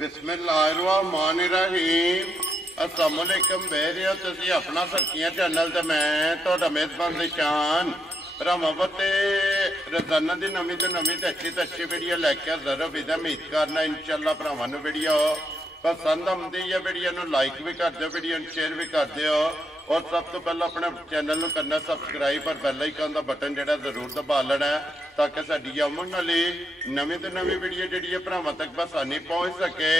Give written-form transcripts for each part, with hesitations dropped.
बिस्मिल्लाहिर्रहमानिर्रहीम अस्सलामुअलैकुम बहरियो तुसी अपना सरकियां चैनल ते मैं तुहाडा मेज़बान निशान भरावां ते रोजाना दी नवीं तो अच्छी वीडियो लैके हाज़र हो। उम्मीद करना इंशाअल्लाह भरावां नूं वीडियो पसंद आउंदी है। वीडियो नूं लाइक भी कर दिओ, वीडियो नूं शेयर भी कर दिओ और सब तो पहले अपने चैनल नूं करना सबसक्राइब और बेल आइकन दा बटन जिहड़ा जरूर दबा लेना है ताकि साडी आउण वाली नवीं तो नवीं वीडियो जिहड़ी है भरावां तक बसानी पहुँच सके।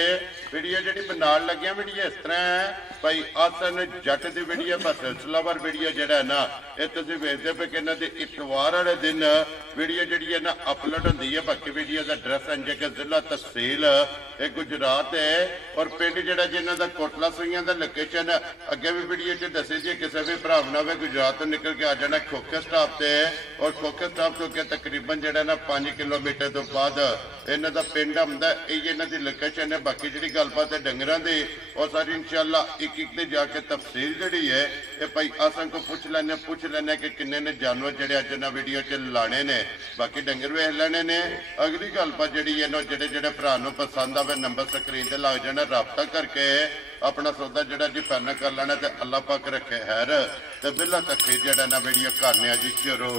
वीडियो जिहड़ी बनाउण लग्गिआं वीडियो इस तरह है भाई आसन जट दी वीडियो बस सिलसिलावार वीडियो जिहड़ा है ना ये तुसीं वेखदे पे कि इन्हां दी इतवार वाले दिन वीडियो जिहड़ी है ना अपलोड हुंदी है। बाकी वीडियो दा एड्रैस इंज कि जिला तहसील ये गुजरात है और पिंड जिहड़ा जिन्हां दा कोटला सूइयां दा लोकेशन अगे भी वीडियो च दसी जी। किसी भी भरा ने गुजरात तो निकल के आ जाना खोखे स्टाप से और खोखे स्टाप तो अगे तकरीबन जिहड़ा ना 5 किलोमीटर तो बाद इन्हां दा पिंड आउंदा है। इन्हां दी लोकेशन है। बाकी जिहड़ी गलबात है डंगरां दी और सारी इंशाअल्लाह एक एक ते जाके तफसील जिहड़ी है ये भाई असां को पूछ लैने कि किन्ने ने जानवर जिहड़े अज ना वीडियो च लाने ने। बाकी डंगर वेख लेने ने। अगली गलबात जिहड़ी है ना जिहड़े भरा नूं पसंद आवे नंबर स्क्रीन ते लग जाना राबता करके अपना सौदा जिहड़ा जी फाइनल कर लेना ते अल्लाह पाक रखे हैर ते बिल्ला तकरीर जिहड़ा ना वीडियो करने जी शुरू।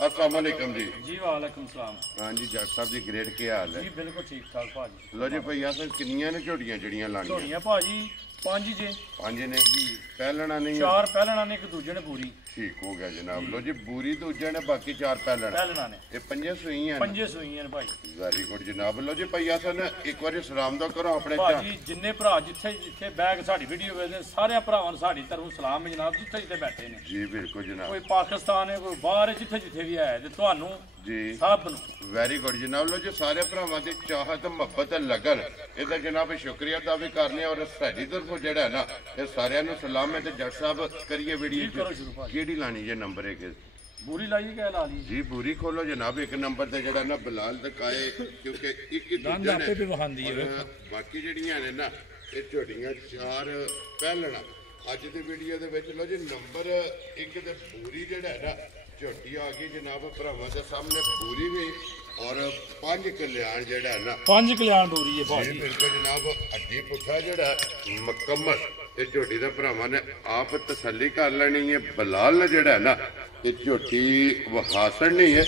अस्सलाम वालेकुम जी। जी वालेकुम सलाम। हाँ जी जट साहब जी ग्रेड क्या हाल है? जी बिल्कुल ठीक ठाक भाजी। लो जी भैया सर किन्नियां ने झोटियां जड़ियां लानियां? झोटियां भाजी 5 जे 5 ने जी पहलना नहीं 4 पहलना ने एक दूजे ने पूरी। ठीक हो गया जनाब। लो जी पूरी दूजे ने बाकी 4 पहलना ने ये 5 सूइयां 5 सूइयां ने भाई। वेरी गुड जनाब। लो जी भैया सन एक बार सलाम दो करो अपने भाजी जिन्ने भरा जिथे जिथे बैग साडी वीडियो वेखदे सारे भरावां नूं साडी तरफों सलाम है जनाब जिथे जिथे बैठे ने। जी बिल्कुल जनाब। कोई पाकिस्तान है कोई बाहर है जिथे जिथे भी है ते तुहानूं जी सब नूं वेरी गुड जनाब। लो जी सारे भरावां दी चाहत मुहब्बत लगन इहदा जनाब शुक्रिया अदा भी करने और साडी तरफों जिहड़ा है ना ये सारिआं नूं सलाम है। ते जट साहब करिए वीडियो केड़ी लानी जे नंबर एक बूरी लाइए क्या ला ली जी? बूरी खोलो जनाब एक नंबर ते जेड़ा ना बिलाल दकाए क्योंकि एक ही दूजे ने पे वहांदी है। बाकी जेड़ियां ने ना ये झोटियां 4 पहलना अज दी वीडियो दे विच। लो जी नंबर 1 ते बूरी जेड़ा है ना झोटी आ गई जनाब भरावां दे सामने बूरी भी और 5 कल्याण जेड़ा है ना 5 कल्याण बूरी है भाजी बिल्कुल जनाब। हड्डी पुट्ठा जेड़ा मुकम्मल ये झोटी दे भरावां ने आप तसल्ली कर लेनी है। बिलाल ने जेड़ा है ना ये झोटी वहासन नहीं है।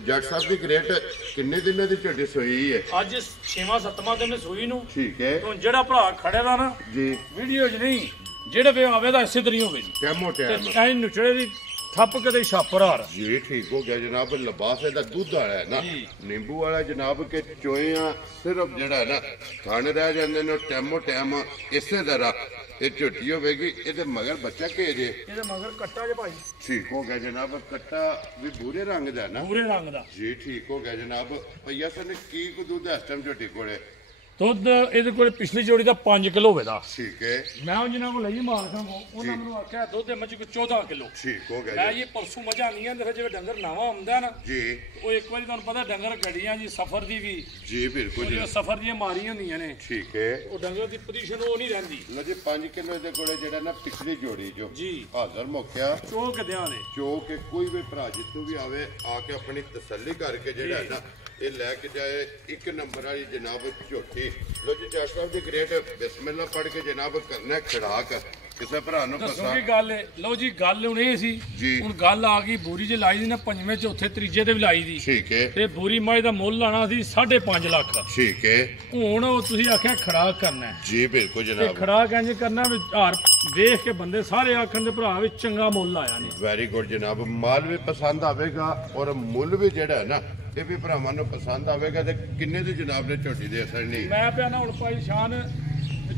जट साहब की ग्रेट किन्ने दिनों की झोटी सोई है? अज 6वां 7वां दिन सूई नूं। ठीक है तो जेड़ा भरा खड़े दा ना जी वीडियो च नहीं जेड़े वे आवे दा इसे तरी होवे जी टैमो टैम ऐ नुचड़े दी थप के छापर हार जी ठीक हो गया जनाब। लिबास का दूध वाला है ना नींबू वाला जनाब के चोया सिर्फ जड़ा है ना खाने रह जाते हैं टैमो टैम इसे तरह ये झोटी होगी। ये मगर बच्चा के जे मगर कट्टा जे भाई ठीक हो गया जनाब। कट्टा भी भूरे रंग का ना भूरे रंग दा जी ठीक हो गया जनाब। भैया सन की दूध इस टाइम झोटी कोले दुध ਇਹਦੇ ਕੋਲ ਪਿਛਲੀ ਜੋੜੀ ਦਾ 5 ਕਿਲੋ ਹੋਵੇਦਾ। ठीक है मैं जिन्हां को ਲਈ ਮਾਲਕਾਂ ਕੋ ਉਹਨਾਂ ਮੈਨੂੰ ਆਖਿਆ ਦੁੱਧ ਦੇ ਮੱਝ ਕੋ 14 ਕਿਲੋ। ठीक हो गया ਮੈਂ ਇਹ ਪਰਸੋਂ ਮੱਝਾਂ ਨਹੀਂ ਆਂਦੇ ਫਿਰ ਜਿਵੇਂ ਡੰਗਰ ਨਾਵਾ ਹੁੰਦਾ ਨਾ जी ਉਹ ਇੱਕ ਵਾਰੀ ਤੁਹਾਨੂੰ ਪਤਾ ਡੰਗਰ ਗੱਡੀਆਂ ਜੀ ਸਫ਼ਰ ਦੀ ਵੀ जी बिल्कुल जी ਸਫ਼ਰ ਦੀਆਂ ਮਾਰੀਆਂ ਹੁੰਦੀਆਂ ਨੇ ठीक है। ਉਹ ਡੰਗਰ ਦੀ ਪੋਜੀਸ਼ਨ ਉਹ ਨਹੀਂ ਰਹਿੰਦੀ। लो जी 5 किलो ਦੇ ਕੋਲੇ ਜਿਹੜਾ ਨਾ ਪਿਛਲੀ ਜੋੜੀ ਜੋ ਜੀ ਹਾਜ਼ਰ ਮੌਕਿਆ ਚੋਕ ਦਿਆਂ ਦੇ ਜੋ ਕਿ ਕੋਈ ਵੀ ਭਰਾ ਜਿੱਥੋਂ ਵੀ ਆਵੇ ਆ ਕੇ ਆਪਣੀ ਤਸੱਲੀ ਕਰਕੇ ਜਿਹੜਾ ਹੈ ਨਾ ਇਹ ਲੈ ਕੇ ਜਾਏ 1 ਨੰਬਰ ਵਾਲੀ ਜਨਾਬ ਝੋਟੀ। ਲੋ ਜੀ ਜੱਟ ਸਾਹਿਬ ਦੀ ਗ੍ਰੇਟ ਬਿਸਮਿਲ੍ਲਾ ਪੜ੍ਹ ਕੇ ਜਨਾਬ ਕਰਨਾ ਖੜਾਕ ਕਿਸੇ ਭਰਾ ਨੂੰ ਦੱਸੋ ਕੀ ਗੱਲ ਹੈ? ਲਓ ਜੀ ਗੱਲ ਹੁਣ ਇਹ ਸੀ ਹੁਣ ਗੱਲ ਆ ਗਈ ਬੂਰੀ ਜੇ ਲਾਈ ਦੀ ਨਾ 5ਵੇਂ ਚੌਥੇ ਤੀਜੇ ਤੇ ਵੀ ਲਾਈ ਦੀ। ਠੀਕ ਹੈ ਤੇ ਬੂਰੀ ਮਾਈ ਦਾ ਮੁੱਲ ਲਾਣਾ ਸੀ 5.5 ਲੱਖ। ਠੀਕ ਹੈ ਹੁਣ ਤੁਸੀਂ ਆਖਿਆ ਖੜਾਕ ਕਰਨਾ ਹੈ ਜੀ ਬਿਲਕੁਲ ਜਨਾਬ। ਖੜਾਕ ਇੰਜ ਕਰਨਾ ਵੀ ਹਾਰ ਵੇਖ ਕੇ ਬੰਦੇ ਸਾਰੇ ਆਖਣ ਦੇ ਭਰਾ ਵੀ ਚੰਗਾ ਮੁੱਲ ਆਇਆ ਨੇ। ਵੈਰੀ ਗੁੱਡ ਜਨਾਬ। ਮਾਲ ਵੀ ਪਸੰਦ ਆਵੇਗਾ ਔਰ ਮੁੱਲ ਵੀ ਜਿਹੜਾ ਹੈ ਨਾ ਇਹ ਵੀ ਭਰਾਵਾਂ ਨੂੰ ਪਸੰਦ ਆਵੇਗਾ। ਤੇ ਕਿੰਨੇ ਦੀ ਜਨਾਬ ਨੇ ਝੋਟੀ ਦੇ ਅਸਰ ਨਹੀਂ ਮੈਂ ਪਿਆ ਨਾ ਹੁਣ ਭਾਈ ਸ਼ਾਨ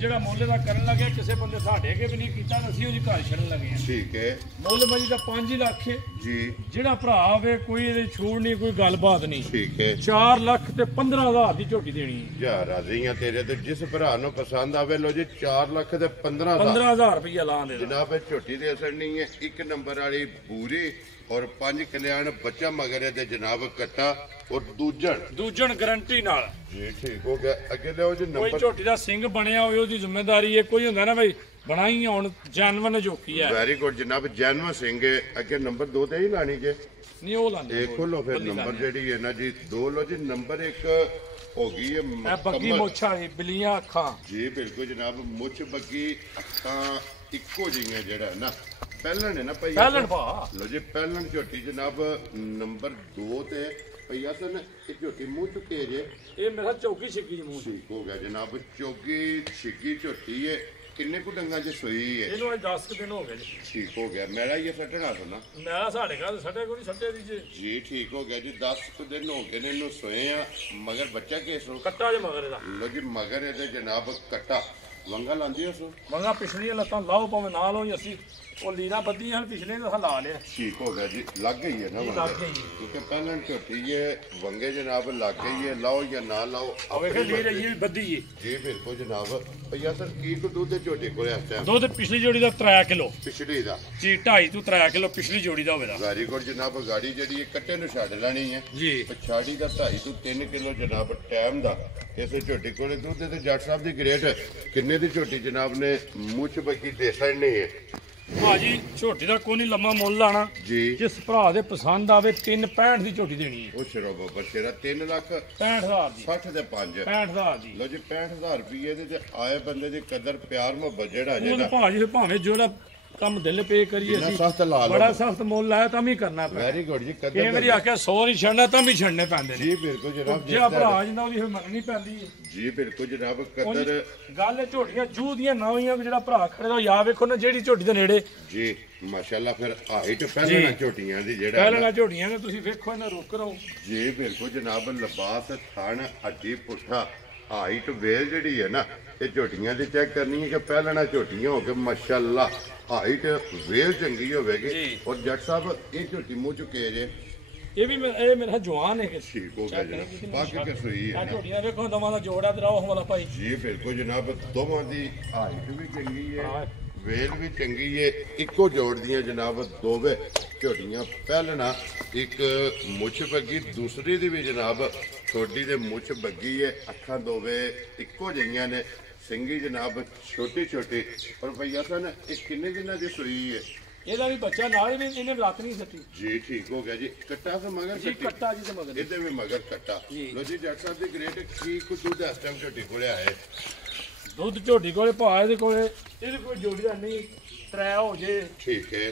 ਜਿਹੜਾ ਮੁੱਲ ਦਾ ਕਰਨ ਲੱਗੇ ਕਿਸੇ ਬੰਦੇ ਸਾਡੇ ਅੱਗੇ ਵੀ ਨਹੀਂ ਕੀਤਾ ਅਸੀਂ ਉਹਦੀ ਘਰ ਛੱਡਣ ਲੱਗੇ ਆ। ਠੀਕ ਹੈ ਮੁੱਲ ਮਜੀ ਦਾ 5 ਲੱਖ ਹੈ ਜੀ। ਜਿਹੜਾ ਭਰਾ ਆਵੇ ਕੋਈ ਇਹਦੇ ਛੂੜ ਨਹੀਂ ਕੋਈ ਗੱਲਬਾਤ ਨਹੀਂ। ਠੀਕ ਹੈ 4 ਲੱਖ ਤੇ 15,000 ਦੀ ਝੋਟੀ ਦੇਣੀ ਹੈ। ਜਾ ਰਾਜ਼ੀ ਆ ਤੇਰੇ ਤੇ ਜਿਸ ਭਰਾ ਨੂੰ ਪਸੰਦ ਆਵੇ। ਲੋ ਜੀ 4 ਲੱਖ ਤੇ 15,000 ਰੁਪਇਆ ਲਾਂ ਦੇ ਜਨਾਬ। ਇਹ ਝੋਟੀ ਦੇ ਅਸਰ ਨਹੀਂ ਹੈ 1 ਨੰਬਰ ਵਾਲੀ ਬੂਰੀ और 5 कल्याण बच्चा मगर है जनाब कट्टा और दूजन गारंटी नाल जी ठीक हो गया। अगे लो जी नंबर कोई झोटी दा सिंह बनया होवे ओदी जिम्मेदारी है कोई हुंदा ना भाई बनाई हुन जानवर जोकी है। वेरी गुड जनाब जानवर सिंह है। अगे नंबर 2 ते ही लानी जे नहीं ओ लानी देखो लो फिर नंबर जेडी है ना जी 2 लो जी नंबर 1 ਹੋ ਗਈ ਹੈ ਇਹ ਬੱਗੀ ਮੁੱਛਾਂ ਦੀ ਬਿਲੀਆਂ ਅੱਖਾਂ ਜੀ ਬਿਲਕੁਲ ਜਨਾਬ ਮੁੱਛ ਬੱਗੀ ਅੱਖਾਂ ਇੱਕੋ ਜਿਹੀਆਂ ਜਿਹੜਾ ਨਾ ਪਹਿਲਣ ਹੈ ਨਾ ਭਾਈ ਪਹਿਲਣ ਭਾ ਲੋ ਜੀ ਪਹਿਲਣ ਝੋਟੀ ਜਨਾਬ ਨੰਬਰ 2 ਤੇ ਭਈਆ ਸਨ ਇਹ ਝੋਟੀ ਮੂੰਹ ਚੁੱਕੇ ਜੇ ਇਹ ਮੇਰਾ ਚੌਕੀ ਛਿੱਕੀ ਮੂੰਹ ਠੀਕ ਹੋ ਗਿਆ ਜਨਾਬ ਚੋਗੀ ਛਿੱਗੀ ਝੋਟੀ ਹੈ ਕਿੰਨੇ ਕੁ ਡੰਗਾਂ 'ਚ ਸੋਈ ਹੈ ਇਹਨੂੰ ਅੱਜ 10 ਦਿਨ ਹੋ ਗਏ ਜੀ ਠੀਕ ਹੋ ਗਿਆ ਮੇਰਾ ਇਹ ਸੱਟਣਾ ਸੁਣਾ ਮੈਂ ਸਾਡੇ ਘਰ ਸੱਟੇ ਕੋਈ ਸੱਟੇ ਦੀ ਜੀ ਠੀਕ ਹੋ ਗਿਆ ਜੀ 10 ਕੁ ਦਿਨ ਹੋ ਗਏ ਨੇ ਇਹਨੂੰ ਸੋਏ ਆ ਮਗਰ ਬੱਚਾ ਕੇਸ ਹੋ ਕੱਟਾ ਜੇ ਮਗਰ ਇਹਦਾ ਲੋ ਜੀ ਮਗਰ ਇਹਦੇ ਜਨਾਬ ਕੱਟਾ ਵੰਗਾ ਲਾਂਦੀ ਉਸ ਵੰਗਾ ਪਿਛਲੀਆਂ ਲੱਤਾਂ ਲਾਓ ਭਾਵੇਂ ਨਾ ਲਾਓ ਅਸੀਂ ਉਹ ਲੀਰਾਂ ਬੱਧੀਆਂ ਹਨ ਪਿਛਲੇ ਤਾਂ ਲਾ ਲਿਆ ਠੀਕ ਹੋ ਗਿਆ ਜੀ ਲੱਗ ਗਈ ਹੈ ਨਾ ਲੱਗ ਗਈ ਕਿਉਂਕਿ ਪਹਿਲਾਂ ਝੋਟੀ ਹੈ ਵੰਗੇ ਜਨਾਬ ਲੱਗ ਗਈ ਹੈ ਲਾਓ ਜਾਂ ਨਾ ਲਾਓ ਵੇਖੇ ਲੀਰ ਇਹ ਵੀ ਬੱਧੀ ਏ ਜੀ ਬਿਲਕੁਲ ਜਨਾਬ ਭਈਆ ਸਰ ਕੀ ਕੋ ਦੁੱਧ ਦੇ ਝੋਟੀ ਕੋਲੇ ਇਸ ਟਾਈਮ ਦੁੱਧ ਪਿਛਲੀ ਜੋੜੀ ਦਾ 3 ਕਿਲੋ ਪਿਛੜੀ ਦਾ ਜੀ 2.5 ਤੋਂ 3 ਕਿਲੋ ਪਿਛਲੀ ਜੋੜੀ ਦਾ ਹੋਵੇਗਾ ਵੈਰੀ ਗੁੱਡ ਜਨਾਬ ਗਾੜੀ ਜਿਹੜੀ ਹੈ ਕੱਟੇ ਨੂੰ ਛੱਡ ਲੈਣੀ ਹੈ ਜੀ ਪਛਾੜੀ ਦਾ 2.5 ਤੋਂ 3 ਕਿਲੋ ਜਨਾਬ ਟਾਈਮ ਦਾ ਇਸੇ ਝੋਟੀ ਕੋਲੇ ਦੁੱਧ ਤੇ ਜੱਟ ਸਾਹਿਬ ਦੀ ਗ੍ਰੇਟ ਕਿੰਨੇ ਦੀ ਝੋਟੀ ਜਨਾਬ ਨੇ ਮੁੱਛ ਬੱਕੀ ਦੇ ਛੱਡਣੀ ਹੈ ਭਾਜੀ ਝੋਟੀ ਦਾ ਕੋਈ ਨਹੀਂ ਲੰਮਾ ਮੁੱਲ ਲਾਣਾ ਜੀ ਜਿਸ ਭਰਾ ਦੇ ਪਸੰਦ ਆਵੇ 365 ਦੀ ਝੋਟੀ ਦੇਣੀ ਹੈ ਉਹ ਸ਼ਰੋ ਬਾਬਾ ਸ਼ੇਰਾ 3 ਲੱਖ 65000 ਦੀ 60 ਦੇ 5 65000 ਦੀ ਲੋ ਜੀ 65000 ਰੁਪਏ ਦੇ ਤੇ ਆਏ ਬੰਦੇ ਦੀ ਕਦਰ ਪਿਆਰ ਮੁਹੱਬਤ ਜਿਹੜਾ ਉਹ ਜਿਹੜਾ ਭਾਜੀ ਫਿਰ ਭਾਵੇਂ ਜਿਹੜਾ ਕੰਮ ਦਿਲ ਪੇ ਕਰੀਏ ਜਿੰਨਾ ਅਸੀਂ ਸਖਤ ਲਾ ਲਓ ਬੜਾ ਸਖਤ ਮੁੱਲ ਲਾਇਆ ਤਾਂ ਵੀ ਕਰਨਾ ਪੈਂਦਾ ਵੈਰੀ ਗੁੱਡ ਜੀ ਕਈ ਕਦਰ ਵਾਰੀ ਆਖਿਆ 100 ਨਹੀਂ ਛੱਡਣਾ ਤਾਂ ਵੀ ਛੱਡਣੇ ਪੈਂਦੇ ਨੇ ਜੀ ਬਿਲਕੁਲ ਜਨਾਬ ਜਿਹੜਾ ਭਰਾ ਜਿੰਦਾ ਉਹਦੀ ਫਿਰ ਮੰਨਣੀ ਪੈਂਦੀ ਹੈ ਜੀ ਬਿਲਕੁਲ ਜਨਾਬ ਕਦਰ ਗੱਲ ਇਹ ਝੋਟੀਆਂ ਜੂਹ ਦੀਆਂ ਨਾ ਹੋਈਆਂ ਜਿਹੜਾ ਭਰਾ ਖੜੇ ਦਾ ਯਾ ਵੇਖੋ ਨਾ ਜਿਹੜੀ ਝੋਟੀ ਦੇ ਨੇੜੇ ਜੀ ਮਾਸ਼ਾਅੱਲਾ ਫਿਰ ਹਾਈਟ ਪਹਿਲਾਂ ਝੋਟੀਆਂ ਦੀ ਜਿਹੜਾ ਪਹਿਲਾਂ ਨਾ ਝੋਟੀਆਂ ਨੇ ਤੁਸੀਂ ਵੇਖੋ ਇਹਨਾਂ ਰੁਕ ਰਹੋ ਜੀ ਬਿਲਕੁਲ ਜਨਾਬ ਲਿਬਾਸ ਥਣ ਹੱਡੀ ਪੁੱਠਾ ਹਾਈਟ ਵੇਲ ਜਿਹੜੀ ਹੈ ਨਾ ਇਹ ਝੋਟੀਆਂ ਦੀ ਚੈੱਕ ਕਰਨੀ ਹੈ ਕਿ ਪਹਿਲਾਂ ਝੋਟੀਆਂ ਹੋ ਕੇ ਮਾਸ਼ਾਅੱਲਾ ਹਾਈਟ ਵੇਲ ਚੰਗੀ ਹੋਵੇਗੀ ਔਰ ਜੱਟ ਸਾਹਿਬ ਇਹ ਝੋਟੀ ਮੂੰਹ ਚੁੱਕੇ ਜੇ ਇਹ ਵੀ ਇਹ ਮੇਰਾ ਜਵਾਨ ਹੈ ਕਿ ਠੀਕ ਹੋ ਗਿਆ ਜਨਾਬ ਬਾਕੀ ਕਿ ਸਹੀ ਹੈ ਆ ਨਾ ਝੋਟੀਆਂ ਵੇਖੋ ਦਵਾਂ ਦਾ ਜੋੜਾ ਤੇ ਰਾਹ ਵਾਲਾ ਭਾਈ ਜੀ ਬਿਲਕੁਲ ਜਨਾਬ ਦੋਵਾਂ ਦੀ ਹਾਈਟ ਵੀ ਚੰਗੀ ਹੈ ਵੇਲ ਵੀ ਚੰਗੀ ਹੈ ਇੱਕੋ ਜੋੜ ਦੀਆਂ ਜਨਾਬ ਦੋਵੇਂ ਝੋਟੀਆਂ ਪਹਿਲਣਾ ਇੱਕ ਮੁੱਛ ਬੱਗੀ ਦੂਸਰੀ ਦੀ ਵੀ ਜਨਾਬ ਛੋਟੀ ਦੇ ਮੁੱਛ ਬੱਗੀ ਹੈ ਅੱਖਾਂ ਦੋਵੇਂ ਇੱਕੋ ਜਿਹੀਆਂ ਨੇ ਸਿੰਗੀ ਜਨਾਬ ਛੋਟੀ ਛੋਟੀ ਪਰ ਭਈਆ ਸਨ ਇਹ ਕਿੰਨੇ ਦਿਨਾਂ ਦੀ ਸੂਈ ਹੈ ਇਹਦਾ ਵੀ ਬੱਚਾ ਨਾਲ ਵੀ ਇਹਨੇ ਲੱਤ ਨਹੀਂ ਸੱਟੀ ਜੀ ਠੀਕ ਹੋ ਗਿਆ ਜੀ ਕੱਟਾ ਤੇ ਮਗਰ ਜੀ ਕੱਟਾ ਜੀ ਤੇ ਮਗਰ ਇਹਦੇ ਵੀ ਮਗਰ ਕੱਟਾ ਲੋ ਜੀ ਜੱਟ ਸਾਹਿਬ ਦੀ ਗ੍ਰੇਟ ਕੀ ਕੁ ਦੁੱਧ ਇਸ ਟਾਈਮ ਝੋਟੀ ਕੋਲੇ ਆਏ ਦੁੱਧ ਝੋਟੀ ਕੋਲੇ ਭਾ ਇਹਦੇ ਕੋਲੇ ਇਹਦੇ ਕੋਲ ਜੋੜੀ ਦਾ ਨਹੀਂ ਤਰੇ ਹੋ ਜੇ ਠੀਕ ਹੈ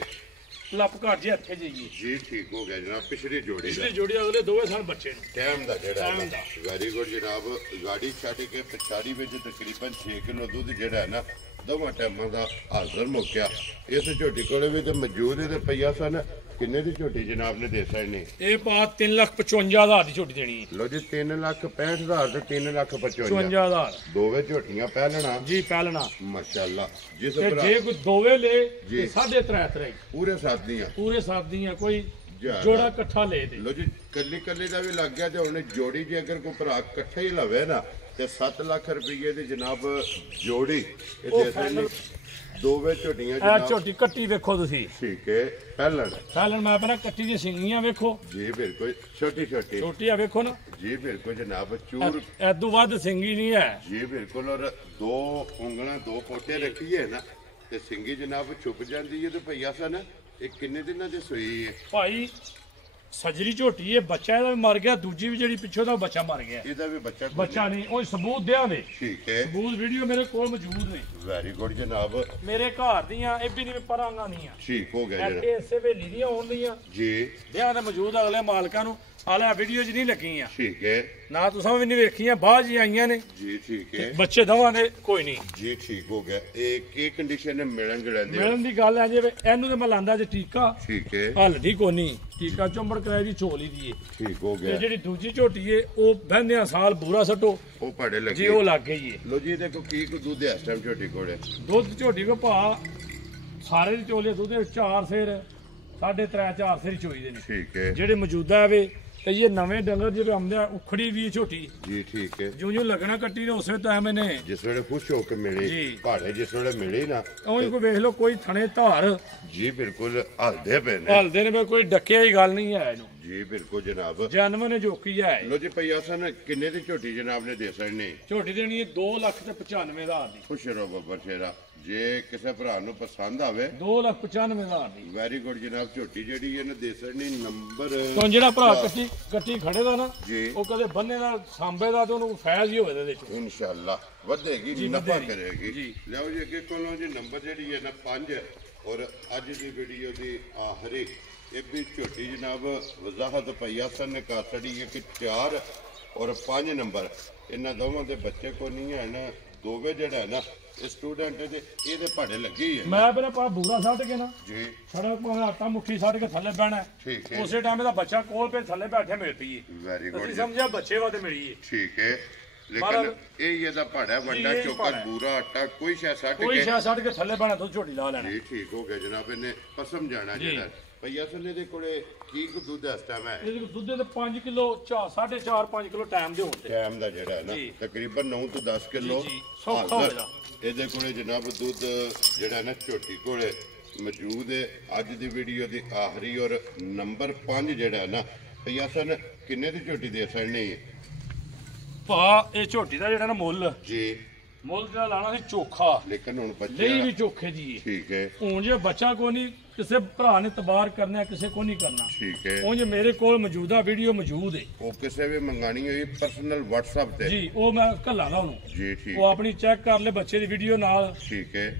ਲੱਪ ਘਰ ਜੇ ਹੱਥੇ ਜਾਈਏ ਜੀ ਠੀਕ ਹੋ ਗਿਆ ਜਨਾਬ ਪਿਛਲੀ ਜੋੜੀ ਦਾ ਪਿਛਲੀ ਜੋੜੀ ਅਗਲੇ ਦੋਵੇਂ ਸਾਲ ਬੱਚੇ ਨੇ ਟਾਈਮ ਦਾ ਜਿਹੜਾ Time ਦਾ। ਵੈਰੀ ਗੁੱਡ ਜਨਾਬ ਗਾੜੀ ਛੱਡ ਕੇ ਪਛਾੜੀ ਵਿੱਚ ਤਕਰੀਬਨ 6 ਕਿਲੋ ਦੁੱਧ ਜਿਹੜਾ ਹੈ ਨਾ ਦੋਵਾਂ ਟਾਈਮਾਂ ਦਾ ਹਾਜ਼ਰ ਮੁੱਕਿਆ ਇਸ ਝੋਟੀ ਕੋਲੇ ਵੀ ਤੇ ਮੌਜੂਦ ਹੈ ਤੇ ਪਈਆ ਸਨ ਕਿੰਨੇ ਦੀ ਝੋਟੀ ਜਨਾਬ ਨੇ ਦੇ ਸਕਣੀ ਇਹ ਪਾ 3,55,000 ਦੀ ਝੋਟੀ ਦੇਣੀ ਹੈ ਲੋ ਜੀ 3,65,000 ਤੇ 3,55,000 55,000 ਦੋਵੇਂ ਝੋਟੀਆਂ ਪਹਿਲਣਾ ਜੀ ਪਹਿਲਣਾ ਮਾਸ਼ਾਅੱਲਾ ਜਿਸ ਤੇ ਭਰਾ ਜੇ ਕੋਈ ਦੋਵੇਂ ਲੇ ਜੀ। ਤੇ 3.5 ਤਰੇ ਪੂਰੇ ਸਾਥੀਆਂ ਪੂਰੇ ਸਾਥ ਦੀਆਂ ਕੋਈ ਜ਼ਿਆਦਾ। ਜੋੜਾ ਇਕੱਠਾ ਲੈ ਦੇ ਲੋ ਜੀ ਕੱਲੀ ਕੱਲੀ ਦਾ ਵੀ ਲੱਗ ਗਿਆ ਤੇ ਉਹਨੇ ਜੋੜੀ ਜੇ ਅਗਰ ਕੋਈ ਭਰਾ ਇਕੱਠਾ ਹੀ ਲਵੇ ਨਾ ਤੇ 7 ਲੱਖ ਰੁਪਏ ਦੀ ਜਨਾਬ ਜੋੜੀ ਇਹ ਉਹ ਦੇ ਸਕਣੀ ਦੋਵੇਂ ਝੋਟੀਆਂ ਇਹ ਜਨਾਬ ਝੋਟੀ ਕੱਟੀ ਵੇਖੋ ਤੁਸੀਂ ਠੀਕ ਹੈ ਪਹਿਲਣ ਪਹਿਲਾਂ ਮੈਂ ਪਹਿਲਾਂ ਕੱਟੀ ਦੀਆਂ ਸਿੰਗੀਆਂ ਵੇਖੋ ਜੀ ਬਿਲਕੁਲ ਛੋਟੀ ਛੋਟੀ ਛੋਟੀ ਆ ਵੇਖੋ ਨਾ ਜੀ ਬਿਲਕੁਲ ਜਨਾਬ ਚੂਰ ਐਦੂ ਵੱਧ ਸਿੰਗੀ ਨਹੀਂ ਹੈ ਜੀ ਬਿਲਕੁਲ ਔਰ ਦੋ ਉਂਗਲਾਂ ਦੋ ਪੋਟੇ ਰੱਖੀਏ ਨਾ ਤੇ ਸਿੰਗੀ ਜਨਾਬ ਛੁਪ ਜਾਂਦੀ ਹੈ ਤੇ ਭਈਆ ਸਨ ਇਹ ਕਿੰਨੇ ਦਿਨਾਂ ਦੀ ਸੂਈ ਹੈ ਭਾਈ ਸਜਰੀ ਝੋਟੀ ਇਹ ਬੱਚਾ ਇਹਦਾ ਵੀ ਮਰ ਗਿਆ ਦੂਜੀ ਵੀ ਜਿਹੜੀ ਪਿੱਛੋਂ ਦਾ ਬੱਚਾ ਮਰ ਗਿਆ ਇਹਦਾ ਵੀ ਬੱਚਾ ਕੋਈ ਬੱਚਾ ਨਹੀਂ ਉਹ ਸਬੂਤ ਦਿਆਂ ਦੇ ਠੀਕ ਹੈ ਸਬੂਤ ਵੀਡੀਓ ਮੇਰੇ ਕੋਲ ਮੌਜੂਦ ਨੇ ਵੈਰੀ ਗੁੱਡ ਜਨਾਬ ਮੇਰੇ ਘਰ ਦੀਆਂ ਇਹ ਵੀ ਨਹੀਂ ਪਰਾਂਗਾ ਨਹੀਂ ਆ ਠੀਕ ਹੋ ਗਿਆ ਜਨਾਬ ਇਹ ਇਸੇ ਵੇਲੀ ਦੀਆਂ ਹੋਣ ਦੀਆਂ ਜੀ ਵਿਆਹ ਦੇ ਮੌਜੂਦ ਅਗਲੇ ਮਾਲਕਾਂ ਨੂੰ ਆਲੇ ਵੀਡੀਓ 'ਚ ਨਹੀਂ ਲੱਗੀਆਂ ਠੀਕ ਹੈ ਨਾ ਤੁਸੀਂ ਵੀ ਨਹੀਂ ਵੇਖੀਆਂ ਬਾਅਦ ਜੀ ਆਈਆਂ ਨੇ ਜੀ ਠੀਕ ਹੈ ਬੱਚੇ ਦਵਾਂ ਦੇ ਕੋਈ ਨਹੀਂ ਜੀ ਠੀਕ ਹੋ ਗਿਆ ਇਹ ਕੀ ਕੰਡੀਸ਼ਨ ਹੈ ਮਿਲਣ ਜੜਾਂਦੇ ਮਿਲਣ ਦੀ ਗੱਲ ਹੈ ਜਿਵੇਂ ਇਹਨੂੰ ਤੇ ਮੈਂ ਲਾਂਦਾ ਜੇ ਟੀਕਾ ਠੀਕ ਹੈ ਹਲਦੀ ਕੋਨੀ ਟੀਕਾ ਚੁੰਬੜ ਕਰਾਇਆ ਦੀ ਝੋਲੀ ਦੀ ਏ ਠੀਕ ਹੋ ਤੇ ਗਿਆ ਜਿਹੜੀ ਦੂਜੀ ਝੋਟੀ ਏ ਉਹ ਬਹਿੰਦਿਆਂ ਸਾਲ ਬੂਰਾ ਸੱਟੋ ਉਹ ਪੜੇ ਜੀ ਲੱਗੇ ਉਹ ਲੱਗ ਗਈ ਏ ਲੋ ਜੀ ਇਹਦੇ ਕੋ ਕੀ ਕੋ ਦੁੱਧ ਹੈ ਇਸ ਟਾਈਮ ਝੋਟੀ ਕੋਲੇ ਦੁੱਧ ਝੋਟੀ ਕੋ ਭਾ ਸਾਰੇ ਦੀ ਚੋਲੇ ਦੁੱਧ ਦੇ 4 ਸੇਰ 3.5 4 ਸੇਰ ਚੋਈ ਦੇ ਨੇ ਠੀਕ ਹੈ ਜਿਹੜੇ ਮੌਜੂਦਾ ਆਵੇ ਤੇ ਇਹ ਨਵੇਂ ਡੰਗਰ ਜਿਹੜੇ ਆਉਂਦੇ ਆ ਉਖੜੀ ਵੀ ਝੋਟੀ ਜੀ ਠੀਕ ਹੈ ਜਿਉਂ ਜਿਉਂ ਲੱਗਣਾ ਕੱਟੀ ਨੇ ਉਸੇ ਟਾਈਮ ਇਹਨੇ ਜਿਸ ਵੇਲੇ ਖੁਸ਼ ਹੋ ਕੇ ਮਿਲੀ ਜੀ। ਭਾੜੇ ਜਿਸ ਵੇਲੇ ਮਿਲੀ ਨਾ ਉਹ ਕੋਈ ਵੇਖ ਲਓ ਕੋਈ ਥਣੇ ਧਾਰ ਜੀ ਬਿਲਕੁਲ ਹਲਦੇ ਪਏ ਨੇ ਹਲਦੇ ਨੇ ਵੀ ਕੋਈ ਡੱਕਿਆ ਹੀ ਗੱਲ ਨਹੀਂ ਹੈ ਇਹਨੂੰ ਜੀ ਬਿਲਕੁਲ ਜਨਾਬ ਜਨਮ ਨੇ ਜੋਕੀ ਹੈ ਲੋ ਜੀ ਭਈਆ ਸਨ ਕਿੰਨੇ ਦੀ ਝੋਟੀ ਜਨਾਬ ਨੇ ਦੇ ਸਕਣੀ ਝੋਟੀ ਦੇਣੀ ਹੈ 2,95,000 ਦੀ ਖੁਸ਼ ਰਹੋ ਬੱਬਰ ਸ਼ੇਰਾ ਜੇ ਕਿਸੇ ਭਰਾ ਨੂੰ ਪਸੰਦ ਆਵੇ 2,95,000 ਦੀ। ਵੈਰੀ ਗੁੱਡ ਜਨਾਬ। ਝੋਟੀ ਜਿਹੜੀ ਇਹਨੇ ਦੇਸਣੀ ਨੰਬਰ ਤਾਂ ਜਿਹੜਾ ਭਰਾ ਕੱਟੀ ਖੜੇ ਦਾ ਨਾ ਜੀ ਉਹ ਕਦੇ ਬੰਨੇ ਦਾ ਸਾਂਬੇ ਦਾ ਤੇ ਉਹਨੂੰ ਫੈਜ਼ ਹੀ ਹੋਵੇ ਇਹਦੇ ਵਿੱਚ ਇਨਸ਼ਾਅੱਲਾ ਵਧੇਗੀ ਨਫਾ ਕਰੇਗੀ। ਲਿਆਓ ਜੀ ਅੱਗੇ ਕੋਲੋਂ ਜੀ ਨੰਬਰ ਜਿਹੜੀ ਹੈ ਨਾ 5 ਔਰ ਅੱਜ ਦੀ ਵੀਡੀਓ ਦੀ ਆਖਰੀ ਇਹ ਵੀ ਝੋਟੀ ਜਨਾਬ ਵਜ਼ਾਹਤ ਪਈਆਸਨ ਨੇ ਕਾਸੜੀ ਇੱਕ 4 ਔਰ 5 ਨੰਬਰ ਇਹਨਾਂ ਦੋਵਾਂ ਦੇ ਬੱਚੇ ਕੋ ਨਹੀਂ ਹੈ ਨਾ ਦੋਵੇਂ ਜਿਹੜਾ ਹੈ ਨਾ ਸਟੂਡੈਂਟ ਦੇ ਇਹਦੇ ਭਾੜੇ ਲੱਗੀ ਹੈ। ਮੈਂ ਪਹਿਲਾਂ ਪਾ ਬੂਰਾ ਛੱਡ ਕੇ ਨਾ ਜੀ ਸੜਕ ਕੋਲ ਆਟਾ ਮੁੱਠੀ ਛੱਡ ਕੇ ਥੱਲੇ ਬਹਿਣਾ ਠੀਕ ਹੈ। ਉਸੇ ਟਾਈਮ ਦਾ ਬੱਚਾ ਕੋਲ ਪੇ ਥੱਲੇ ਬੈਠੇ ਮਿਲ ਪਈ ਵੈਰੀ ਗੁੱਡ ਤੁਸੀਂ ਸਮਝਿਆ ਬੱਚੇ ਵਾਤੇ ਮਿਲੀ ਹੈ। ਠੀਕ ਹੈ ਲੇਕਿਨ ਇਹ ਇਹਦਾ ਭਾੜਾ ਵੱਡਾ ਚੋਕਰ ਬੂਰਾ ਆਟਾ ਕੋਈ ਸ਼ੈ ਸੱਟ ਕੋਈ ਕੇ ਸ਼ਾਇਦ ਛੱਡ ਕੇ ਥੱਲੇ ਬਹਿਣਾ ਤੂੰ ਝੋਟੀ ਲਾ ਲੈਣਾ। ਜੀ ਠੀਕ ਹੋ ਗਿਆ ਜਨਾਬ। ਇਹਨੇ ਪਸਮ ਜਾਣਾ ਜਿਹੜਾ ਭਈਆ ਸਨੇ ਦੇ ਕੋਲੇ ਕੀ ਕੁ ਦੁੱਧ ਇਸ ਟਾਈਮ ਹੈ? ਇਹਦੇ ਕੋਲ ਦੁੱਧ ਦੇ 5 ਕਿਲੋ 4.5 5 ਕਿਲੋ ਟਾਈਮ ਦੇ ਹੁੰਦੇ ਟਾਈਮ ਦਾ ਜਿਹੜਾ ਹੈ ਨਾ ਤਕਰੀਬਨ 9 ਤੋਂ 10 ਕਿਲੋ ਸੌਖਾ ਹੋਏਗਾ। ਇਹਦੇ ਕੋਲੇ ਜਨਾਬ ਦੁੱਧ ਜਿਹੜਾ ਨਾ ਝੋਟੀ ਕੋਲੇ ਮੌਜੂਦ ਹੈ। ਅੱਜ ਦੀ ਵੀਡੀਓ ਦੀ ਆਖਰੀ ਔਰ ਨੰਬਰ 5 ਜਿਹੜਾ ਹੈ ਨਾ ਭਈਆ ਸਨ ਕਿੰਨੇ ਦੀ ਝੋਟੀ ਦੇ ਸਕਣੀ ਹੈ? ਭਾ ਇਹ ਝੋਟੀ ਦਾ ਜਿਹੜਾ ਨਾ ਮੁੱਲ ਦਾ ਲਾਣਾ ਸੀ ਚੋਖਾ ਲੇਕਿਨ ਹੁਣ ਲਈ ਵੀ ਚੋਖੇ ਦੀ ਹੈ। ਠੀਕ ਹੈ। ਹੁਣ ਜੇ ਬੱਚਾ ਕੋ ਨਹੀਂ ਕਿਸੇ ਭਰਾ ਨੇ ਤਬਾਰ ਕਰਨਾ ਕਿਸੇ ਕੋ ਨਹੀਂ ਕਰਨਾ। ਠੀਕ ਹੈ। ਉਹ ਜੇ ਮੇਰੇ ਕੋਲ ਮੌਜੂਦਾ ਵੀਡੀਓ ਮੌਜੂਦ ਹੈ ਉਹ ਕਿਸੇ ਵੀ ਮੰਗਾਣੀ ਹੋਈ ਪਰਸਨਲ WhatsApp ਤੇ ਜੀ ਉਹ ਮੈਂ ਘੱਲਾਂਗਾ ਉਹਨੂੰ ਜੀ ਠੀਕ ਉਹ ਆਪਣੀ ਚੈੱਕ ਕਰ ਲੈ ਬੱਚੇ ਦੀ ਵੀਡੀਓ ਨਾਲ ਠੀਕ ਹੈ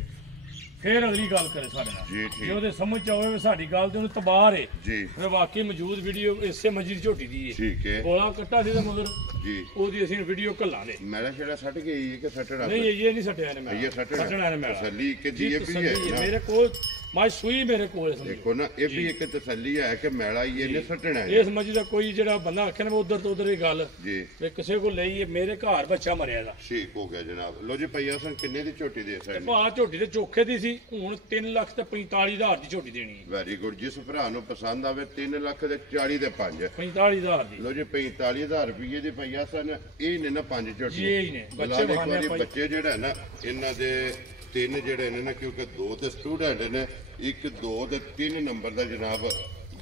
ਫੇਰ ਅਗਲੀ ਗੱਲ ਕਰੇ ਸਾਡੇ ਨਾਲ ਜੀ ਠੀਕ ਜੇ ਉਹਦੇ ਸਮਝ ਚ ਆਵੇ ਵੀ ਸਾਡੀ ਗੱਲ ਤੇ ਉਹਨੂੰ ਤਬਾਰ ਹੈ ਜੀ ਫਿਰ ਵਾਕਈ ਮੌਜੂਦ ਵੀਡੀਓ ਇਸੇ ਮਸਜਿਦ ਝੋਟੀ ਦੀ ਹੈ। ਠੀਕ ਹੈ ਗੋਲਾ ਕੱਟਾ ਸੀ ਤੇ ਮਗਰ ਜੀ ਉਹਦੀ ਅਸੀਂ ਵੀਡੀਓ ਘੱਲਾਂਗੇ। ਮੈਲਾ ਛੇੜਾ ਸੱਟ ਗਈ ਹੈ ਕਿ ਸੱਟਣਾ ਨਹੀਂ ਇਹ ਨਹੀਂ ਸੱਟਿਆ ਨੇ ਮੈਂ ਇਹ ਸੱਟਣਾ ਨੇ ਮੈਂ ਤਸੱਲੀ ਕਿ ਜੀ ਇਹ ਵੀ ਹੈ ਨਾ। ਮੇਰੇ ਕੋਲ ਮਾਈ ਸੂਈ ਮੇਰੇ ਕੋਲ ਹੈ। ਦੇਖੋ ਨਾ ਇਹ ਵੀ ਇੱਕ ਤਸੱਲੀ ਹੈ ਕਿ ਮੈਲਾ ਹੀ ਇਹਨੇ ਸੱਟਣਾ ਹੈ। ਇਸ ਮਸਜਿਦ ਦਾ ਕੋਈ ਜਿਹੜਾ ਬੰਦਾ ਆਖੇ ਨਾ ਉਧਰ ਤੋਂ ਉਧਰ ਇਹ ਗੱਲ ਜੀ ਵੀ ਕਿਸੇ ਕੋ ਲਈ ਹੈ ਮੇਰੇ ਘਰ ਬੱਚਾ ਮਰਿਆ ਦਾ ਠੀਕ ਹੋ ਗਿਆ ਜਨਾਬ। ਲੋ ਜੀ ਭਈਆ ਸਨ ਕਿੰਨੇ ਦੀ ਝੋਟੀ ਦੇ ਸਕਦੇ? ਭਾ ਝੋਟੀ ਦੇ ਚੋਖੇ ਦੀ ਸੀ ਹੁਣ 3,45,000 ਦੀ ਝੋਟੀ ਦੇਣੀ ਹੈ। Very good. ਜਿਸ ਭਰਾ ਨੂੰ ਪਸੰਦ ਆਵੇ 3,40,000 ਦੇ 5 45,000 ਦੀ। ਲੋ ਜੀ 45,000 ਰੁਪਏ ਦੇ ਭਈਆ ਸਨ ਇਹ ਨੇ ਨਾ 5 ਝੋਟੀ ਜੀ ਇਹ ਨੇ ਬੱਚੇ ਬਹਾਨੇ ਬੱਚੇ ਜਿਹੜਾ ਨਾ ਇਹਨਾਂ ਦੇ 3 ਜਿਹੜੇ ਨੇ ਨਾ ਕਿਉਂਕਿ 2 ਤੇ ਸਟੂਡੈਂਟ ਨੇ 1 2 ਤੇ 3 ਨੰਬਰ ਦਾ ਜਨਾਬ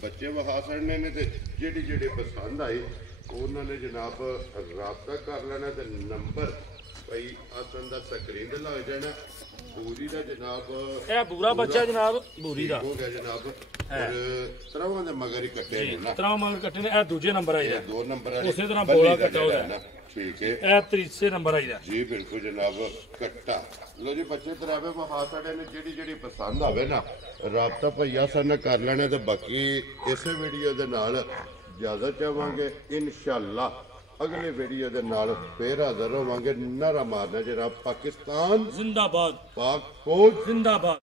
ਬੱਚੇ ਵਹਾ ਸੜਨੇ ਨੇ ਤੇ ਜਿਹੜੀ ਪਸੰਦ ਆਈ ਉਹਨਾਂ ਨੇ ਜਨਾਬ ਰਾਬਤਾ ਕਰ ਲੈਣਾ ਤੇ ਨੰਬਰ ਭਾਈ ਆਸਨ ਦਾ ਸਕਰੀਨ ਤੇ ਲੱਗ ਜਾਣਾ। ਬੂਰੀ ਦਾ ਜਨਾਬ ਇਹ ਬੂਰਾ ਬੱਚਾ ਜਨਾਬ ਬੂਰੀ ਦਾ ਹੋ ਗਿਆ ਜਨਾਬ ਔਰ ਤਰਾਵਾਂ ਦੇ ਮਗਰ ਹੀ ਕੱਟੇ ਨੇ ਨਾ ਤਰਾਵਾਂ ਮਗਰ ਕੱਟੇ ਨੇ। ਇਹ ਦੂਜੇ ਨੰਬਰ ਆਈ ਦਾ 2 ਨੰਬਰ ਵਾਲੇ ਉਸੇ ਤਰ੍ਹਾਂ ਬੋਲਾ ਕੱਟਾ ਹੋਇਆ ਠੀਕ ਹੈ। ਇਹ ਤੀਸਰੇ ਨੰਬਰ ਆਈ ਦਾ ਜੀ ਬਿਲਕੁਲ ਜਨਾਬ ਕੱਟਾ। ਲੋ ਜੀ ਬੱਚੇ ਤਰਾਵੇ ਵਹਾ ਸਾਡੇ ਨੇ ਜਿਹੜੀ ਪਸੰਦ ਆਵੇ ਨਾ ਰਾਬਤਾ ਭਈਆ ਸਨ ਨਾਲ ਕਰ ਲੈਣੇ ਤੇ ਬਾਕੀ ਇਸੇ ਵੀਡੀਓ ਦੇ ਨਾਲ ਜ਼ਿਆਦਾ ਚਾਹਾਂਗੇ ਇਨਸ਼ਾਅੱਲਾ ਅਗਲੇ ਵੀਡੀਓ ਦੇ ਨਾਲ ਫੇਰ ਹਾਜ਼ਰ ਹੋਵਾਂਗੇ। ਨਾਰਾ ਮਾਰਨਾ ਜਨਾਬ ਪਾਕਿਸਤਾਨ ਜ਼ਿੰਦਾਬਾਦ ਪਾਕ ਫੌਜ ਜ਼ਿੰਦਾਬਾਦ।